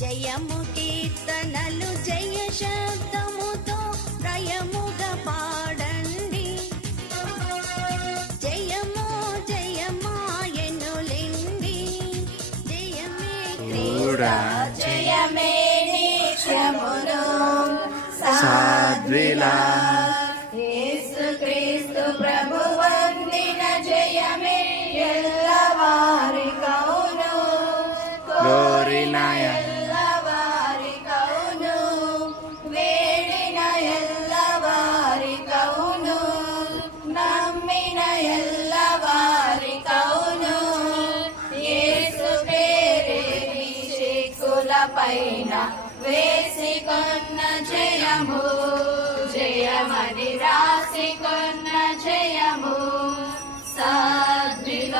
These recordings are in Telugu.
జయము కీర్తనలు జయ శబ్దముతో ప్రయముగా పాడండి సాధ్విలా. పైన వేసికొన్న జయము జయమని రాసికొన్న జయము సాద్విలాస్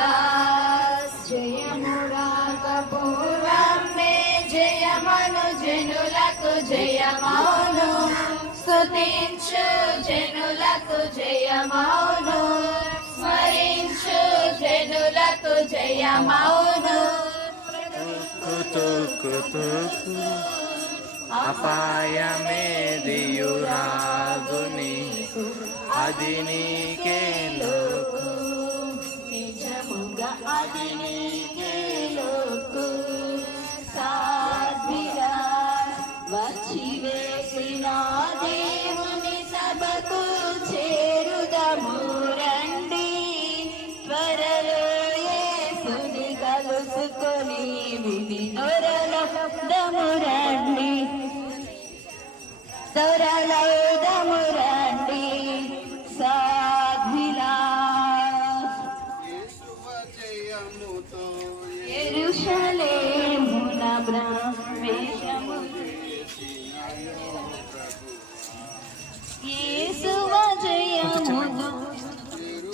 జయము రాక పూర్వమే జయమను జనులకు జయమౌను స్తుతించు జనులకు జయమౌను స్మరించు జనులకు జయమౌను తుకు తుకు అపాయమేదియు రాదు నీకు. అది నీకే లోకు. నిజముగా అది నీకే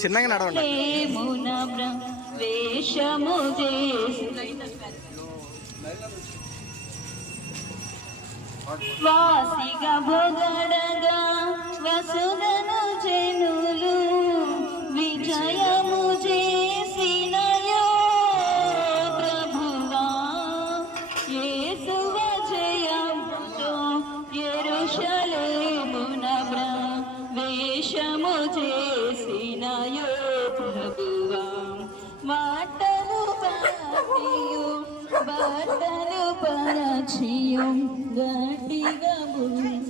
చిన్నగా నడవండి వాసిగా భొగడగా వసుదను జనులు but i'll ti un gatigabu.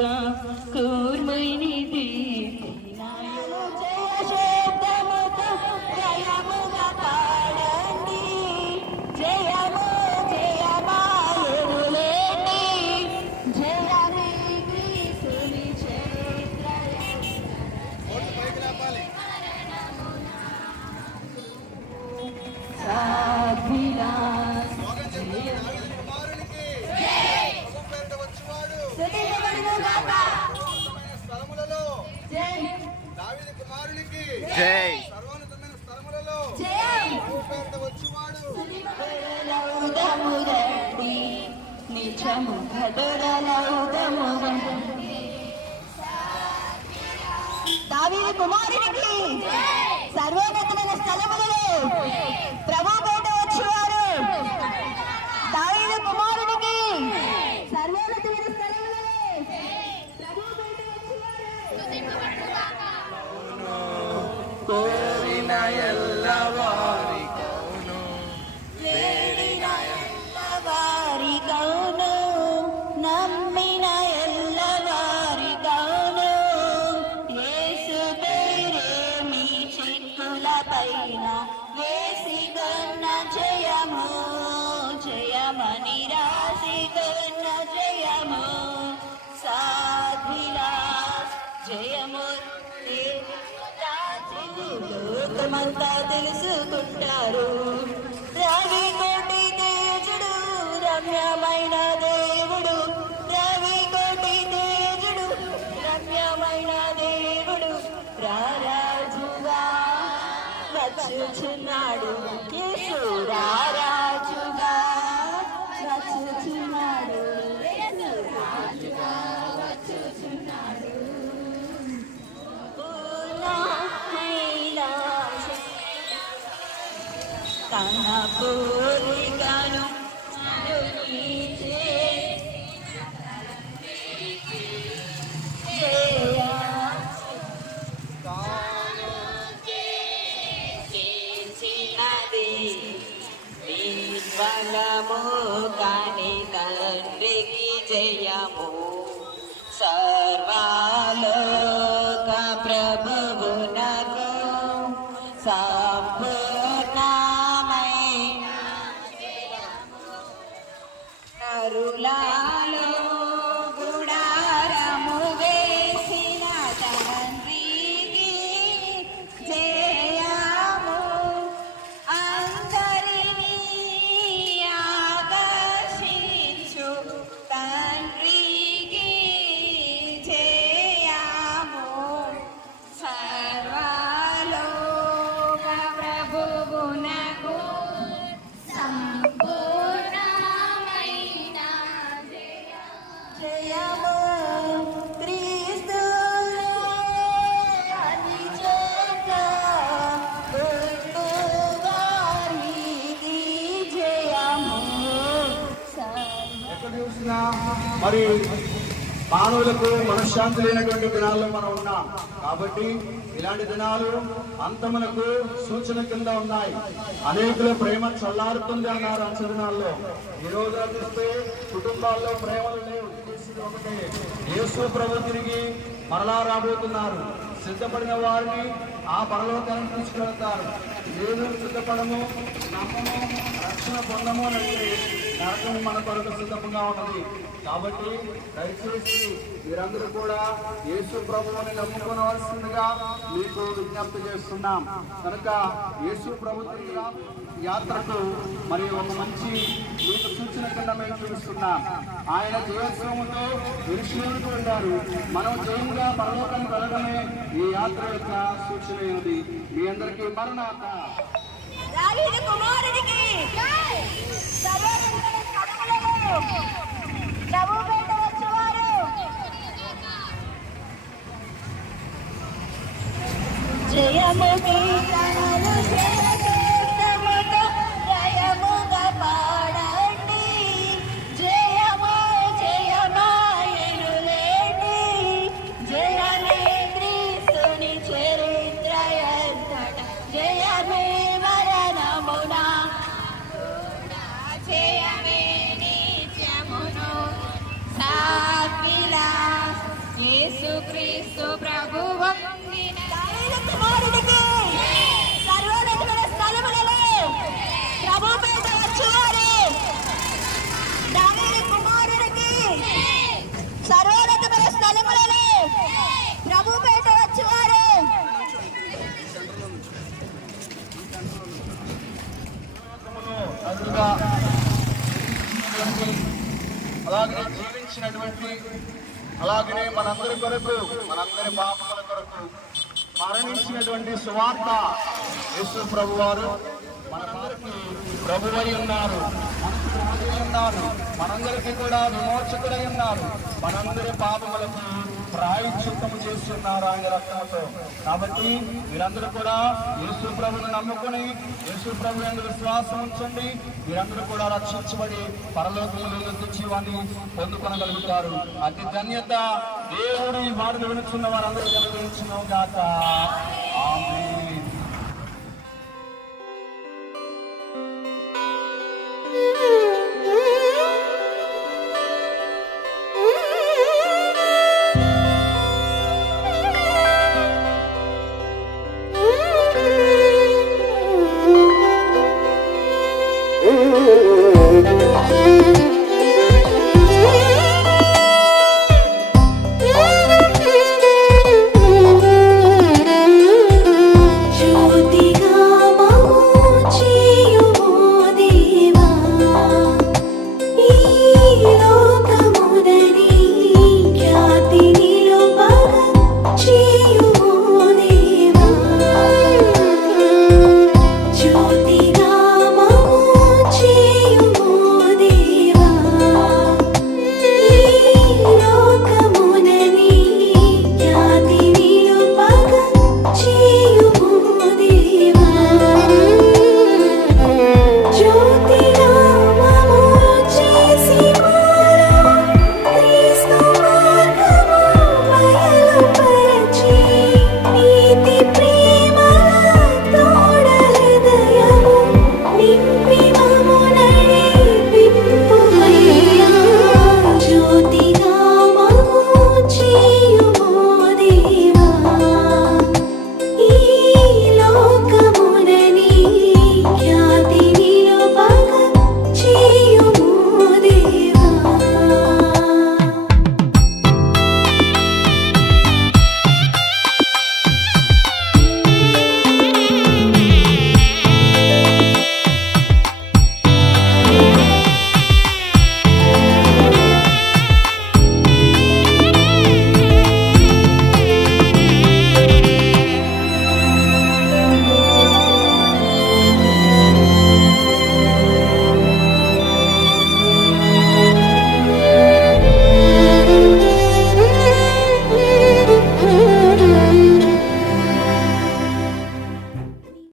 Go. నిజము కుమారునికి సర్వోన్నతమైన స్థలములలో ప్రభు పేట వచ్చేవారు. దావీదు కుమారునికి సర్వోన్నతమైన స్థలములలో ప్రభు పేట వచ్చేవారు. కోరిన సాధ్విలాస్ లోకమంతా తెలుసుకుంటారు. రవి కోటి తేజుడు రమ్యమైన Oh. చూసినా మరి మానవులకు మనశ్శాంతి లేనటువంటి దినాల్లో మనం ఉన్నాం. కాబట్టి ఇలాంటి దినాలు అంతమునకు సూచన కింద ఉన్నాయి. అనేకుల ప్రేమ చల్లారుతుంది అన్నారు అంచ దినాల్లో ఈ రోజు చూస్తే కుటుంబాల్లో ప్రేమలు లేవు. ఒకటే. యేసు ప్రభు తిరిగి మరలా రాబోతున్నారు. సిద్ధపడిన వారిని ఆ పరలోకానికి తీసుకెళ్తారు లేదు సిద్ధపడము నమ్మము రక్షణ పొందము అంటే నరకం మన కొరకు సిద్ధంగా ఉన్నది. కాబట్టి దయచేసి మీరందరూ కూడా యేసు ప్రభువుని నమ్ముకోవలసిందిగా మీకు విజ్ఞప్తి చేస్తున్నాం. కనుక యేసు ప్రభు యాత్రకు మరి ఒక మంచి మీకు సూచన కింద మేము చూపిస్తున్నాం. ఆయన జీవోత్సవంతో విరుషులకు వెళ్ళారు. మనం జయంగా పరలోకానికి వెళ్ళడమే ఈ యాత్ర యొక్క సూచన అయినది. మీ అందరికీ మరణాత దావీదు కుమారుడికి సర్వోన్నతుల స్థలములలో యేసుక్రీస్తు ప్రభువు కుమారుడికి సర్వోన్నతమైన స్థలములలో వచ్చువారు. అలాగనే జీవించినటువంటి అలాగనే మనందరి కొరకు మనందరి పాపల కొరకు మరణించినటువంటి సువార్త యేసు ప్రభు వారు మన ప్రభువై ఉన్నారు. ఉన్నారు. మనందరికీ కూడా విమోచకుడై ఉన్నారు. మనందరి పాపములకు ప్రాయశ్చిత్తము చేస్తున్నారు ఆయన రక్తంతో. కాబట్టి మీరందరూ కూడా యేసు ప్రభుని నమ్ముకుని యేసు ప్రభు విశ్వాసం ఉంచండి. మీరందరూ కూడా రక్షించబడి పరలోకంలో జీవాన్ని పొందుకొనగలుగుతారు. అతి ధన్యత దేవుడు ఈ మాటలు వినుచున్న వారందరూ కలిగించున్నాం కాక